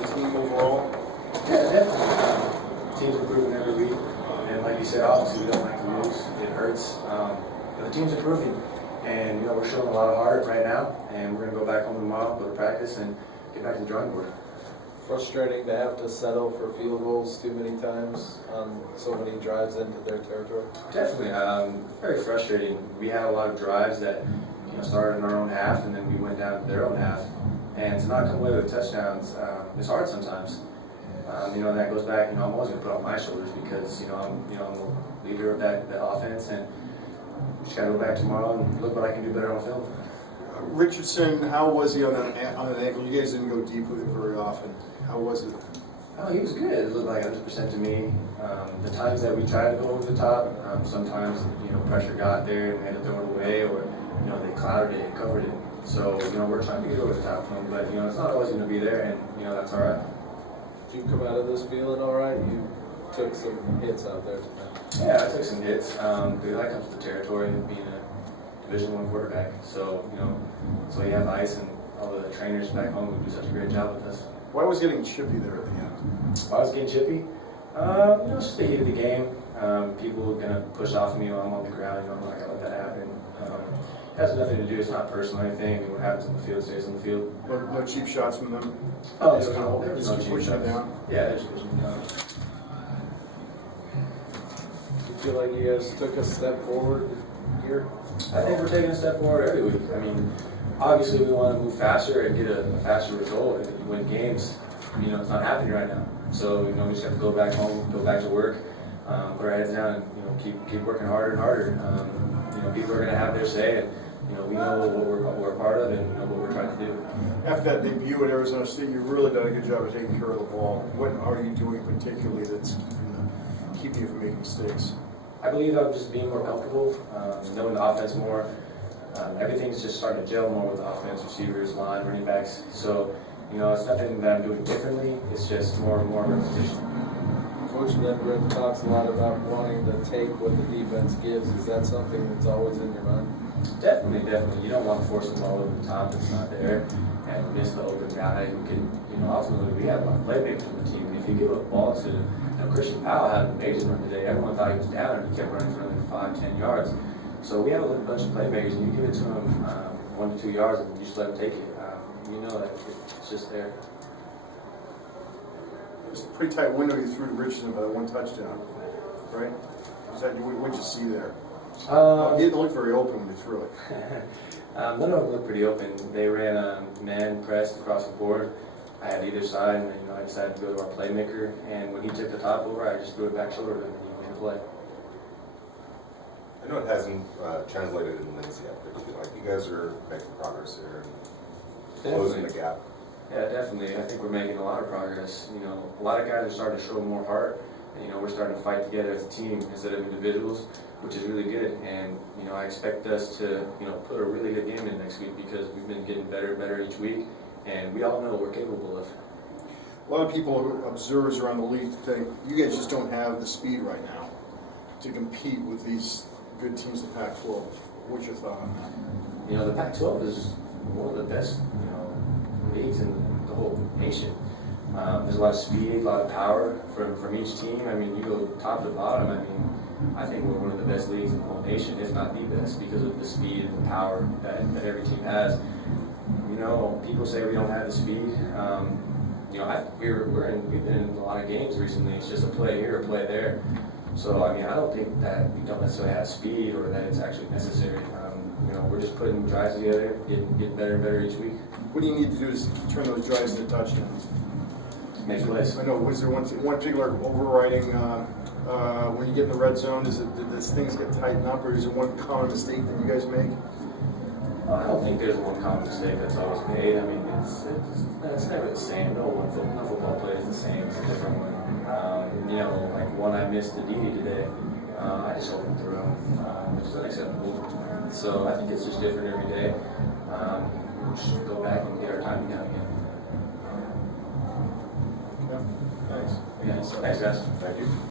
the team overall? Yeah, definitely. Team's improving every week, and like you said, obviously we don't like to lose. It hurts. But the team's improving, and we're showing a lot of heart right now, and we're gonna go back home tomorrow, go to practice, and get back to the drawing board. Frustrating to have to settle for field goals too many times on so many drives into their territory? Definitely. Very frustrating. We had a lot of drives that started in our own half, and then we went down to their own half. And to not come away with touchdowns, it's hard sometimes. That goes back. I'm always going to put on my shoulders because I'm the leader of that offense, and just got to go back tomorrow and look what I can do better on film. Richardson, how was he on an ankle? You guys didn't go deep with it very often. How was it? Oh, he was good. It looked like 100% to me. The times that we tried to go over the top, sometimes pressure got there and we had to throw it away, or they clouded it and covered it. So we're trying to get over the top from him, but it's not always going to be there, and that's all right. Did you come out of this feeling all right? You took some hits out there tonight. Yeah, I took some hits. But that comes with the territory of being a Division I quarterback. So so you have Ice and all the trainers back home who do such a great job with us. Why was getting chippy there at the end? I was getting chippy. It's just the heat of the game. People are gonna push off of me while I'm on the ground. I'm not gonna let that happen. It has nothing to do. It's not personal or anything. What happens on the field stays on the field. No cheap shots from them? Oh, there's no cheap pushing shots. down? Yeah, they're just pushing down. Do you feel like you guys took a step forward here? I think we're taking a step forward every week. I mean, obviously we want to move faster and get a faster result and win games. It's not happening right now. So, we just have to go back home, go back to work, put our heads down, and keep working harder and harder. People are going to have their say, and we know what we're a part of and what we're trying to do. After that debut at Arizona State, you've really done a good job of taking care of the ball. What are you doing particularly that's keeping you from making mistakes? I believe I'm just being more comfortable, knowing the offense more. Everything's just starting to gel more with the offense, receivers, line, running backs. So, it's nothing that I'm doing differently. It's just more and more repetition. Coach Lindgren talks a lot about wanting to take what the defense gives. Is that something that's always in your mind? Definitely. You don't want to force the ball over the top that's not there and miss the open guy who can, ultimately we have a lot of playmakers on the team. And if you give a ball to Christian Powell had an amazing run today. Everyone thought he was down, and he kept running for another 5-10 yards. So we have a bunch of playmakers, and you give it to him 1 to 2 yards, and you just let him take it. That it's just there. It was a pretty tight window you threw to Richardson by that one touchdown, right? What'd you see there? He didn't look very open when you threw it. None of them looked pretty open. They ran a man press across the board. I had either side, and I decided to go to our playmaker. And when he took the top over, I just threw it back shoulder to him, and he made the play. I know it hasn't translated in wins yet, but you guys are making progress here and closing the gap. Yeah, definitely. I think we're making a lot of progress. A lot of guys are starting to show more heart, and we're starting to fight together as a team instead of individuals, which is really good. And I expect us to put a really good game in next week because we've been getting better and better each week, and we all know what we're capable of. A lot of people, observers around the league, think you guys just don't have the speed right now to compete with these good teams in the Pac-12. What's your thought on that? The Pac-12 is one of the best leagues in the whole nation. There's a lot of speed, a lot of power from each team. I mean, you go top to bottom. I think we're one of the best leagues in the whole nation, if not the best, because of the speed and the power that every team has. People say we don't have the speed. We've been in a lot of games recently. It's just a play here, a play there. So I don't think that we don't necessarily have speed or that it's actually necessary. We're just putting drives together, getting better and better each week. What do you need to do to turn those drives into touchdowns? Make plays. I know. Was there one particular overriding when you get in the red zone? Did these things get tightened up, or is there one common mistake that you guys make? I don't think there's one common mistake that's always made. It's never the same. No football play is the same. It's a different one. Like one I missed to Didi today. I just opened through him, which is unacceptable. So I think it's just different every day. We'll just go back and get our timing down again. Yeah. Thanks. Yeah, thanks, guys. Thank you.